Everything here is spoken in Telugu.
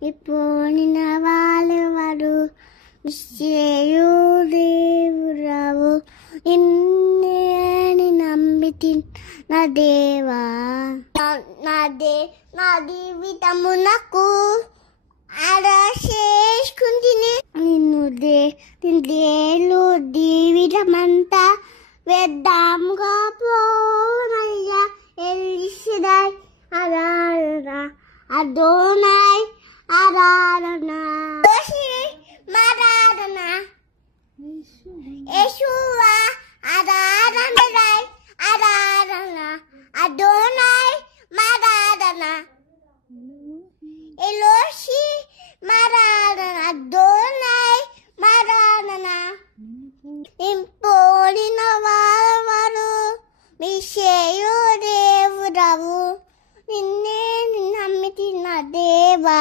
నిపోనిన వాళ్ళెవరు నిశ్చయు దేవురావు నిన్నే నమ్మితి నా దేవా నా జీవితమునకు ఆరాశేసుకుంటిని నిన్ను దేలు జీవితమంతా వ్యర్థముగా పోనయ్యా ఎల్లిసిదాయ్ ఆరాధన అదోనాయ్ ఆరాధన ఆరాధన యేషువా ఆరాధన ఆరాధన అదోనాయ్ ఆరాధన ఎలోషి ఆరాధన అదోనాయ్ ఆరాధన నింపోడిన వారు నిశ్చయు దేవుడవు నిన్నే నమ్మితి నా దేవా